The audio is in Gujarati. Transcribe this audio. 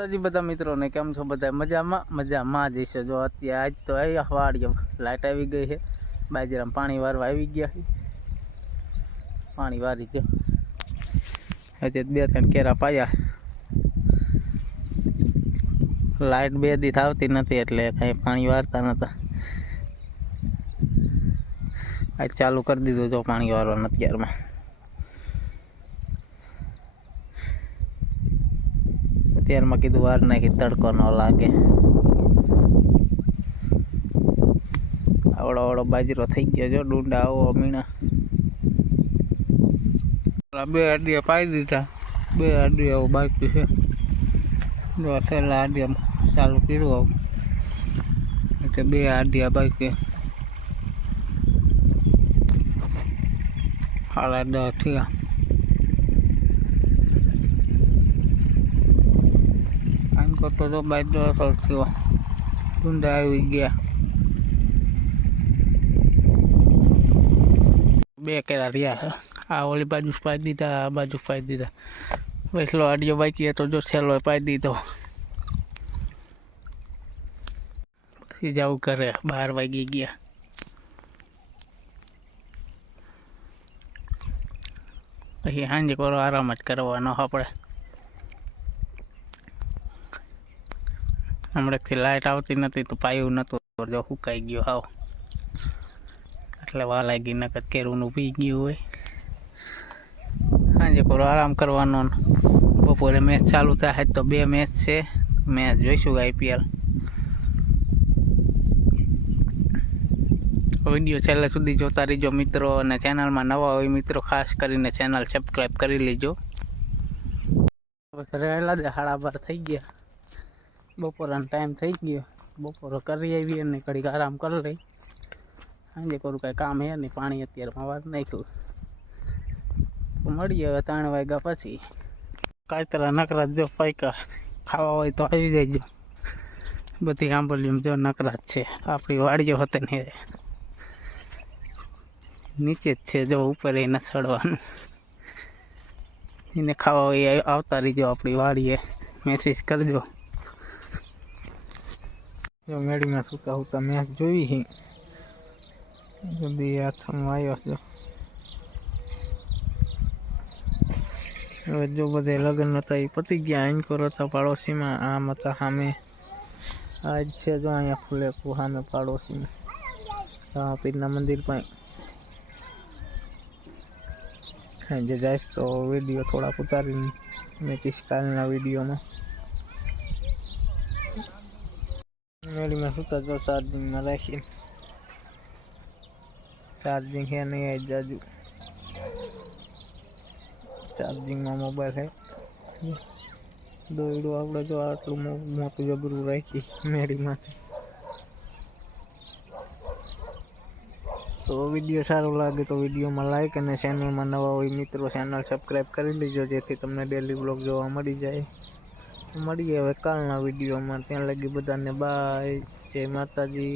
માતાજી, બધા મિત્રોને કેમ છો? બધા મજામાં? મજામાં જ છે જો અત્યારે આજ તો આવી વાડીએ લાઇટ આવી ગઈ છે. બાજરામાં પાણી વારવા આવી ગયા છે. પાણી વારી ગયો. હજી બે ત્રણ કેરા પાયા. લાઇટ બે દી આવતી નથી એટલે કાંઈ પાણી વારતા નતા. આજ ચાલુ કરી દીધું જો પાણી વારવાનું અત્યારમાં. અત્યારમાં કીધું વાર નાખી તડકો ન લાગે. આવડો આવડો બાજરો થઈ ગયો જો, ડુંડા આવો મીણા. બે અડીયા પાઈ દીધા. બે અડીયા બાકી છે. છેલ્લા અડીયા ચાલુ કર્યું આવું. એટલે બે અડીયા બાકી. સાડા દસ થયા. કરતો તો બાજરો અસર થયો. ડુંડા આવી ગયા. બે કેરા રહ્યા છે. આ ઓલી બાજુ પાઈ દીધા, આ બાજુ પાઈ દીધા. વૈસલો આડિયો બાકી હતો જો છેલ્લો પાઈ દીધો. પછી જવું ઘરે, બાર વાગી ગયા. પછી સાંજે કરો આરામ જ કરવાનો આપણે. હમણાંથી લાઇટ આવતી નથી તો પાયું નહોતું જો સુકાઈ ગયો હાવ. એટલે વાલાઈ લાગી નકર કેરું ઊભી ગયું હોય. સાંજે પૂરો આરામ કરવાનો બપોરે મેચ ચાલુ થાય તો બે મેચ છે. મેચ જોઈશું આઈપીએલ વીડિયો છેલ્લે સુધી જોતા રહીજો મિત્રો અને ચેનલમાં નવા હોય મિત્રો, ખાસ કરીને ચેનલ સબસ્ક્રાઈબ કરી લેજો. રહેલા જ, હાડા થઈ ગયા. બપોરનો ટાઈમ થઈ ગયો. બપોરો કરી આવી અને ઘડીક આરામ કરી લઈ સાંજે કરું કાંઈ કામ હે નહીં, પાણી અત્યારમાં વાત નાખ્યું. મળીએ હવે ત્રણ વાગ્યા પછી. કાતરા નકરા જો પૈકા ખાવા હોય તો આવી જજો બધી આંબલીઓ જો નકરા જ છે. આપણી વાડીઓ હોતે ને નીચે જ છે જો ઉપર એને ચડવાનું. એને ખાવા હોય આવતા રહીજો આપણી વાડીએ. મેસેજ કરજો. જો મેળીમાં સુતા સુતા મેચ જોઈ છે બધી હાથમાં આવ્યો છે. હવે જો બધે લગ્ન હતા એ પતી ગયા આંકોર હતા પાડોશીમાં આમ હતા સામે. આજ છે જો અહીંયા ફૂલેકું સામે પાડોશીમાં રામા પીરના મંદિર પાસે. સાંજે જઈશ તો વીડિયો થોડાક ઉતારીને મેકીશ કાલના વિડીયોમાં. મેળીમાં સુતા જો ચાર્જિંગમાં રાખીએ ચાર્જિંગ છે નહીં આવી જાજુ ચાર્જિંગમાં મોબાઈલ છે દોયડું આપણે જો આટલું મોટું જબરું રાખી મેળીમાંથી તો વીડિયો સારો લાગે તો વિડીયોમાં લાઈક અને ચેનલમાં નવા હોય મિત્રો ચેનલ સબસ્ક્રાઈબ કરી લેજો જેથી તમને ડેલી બ્લોગ જોવા મળી જાય મળીએ હવે કાલના વિડીયોમાં. ત્યાં લગી બધાને બાય જય માતાજી.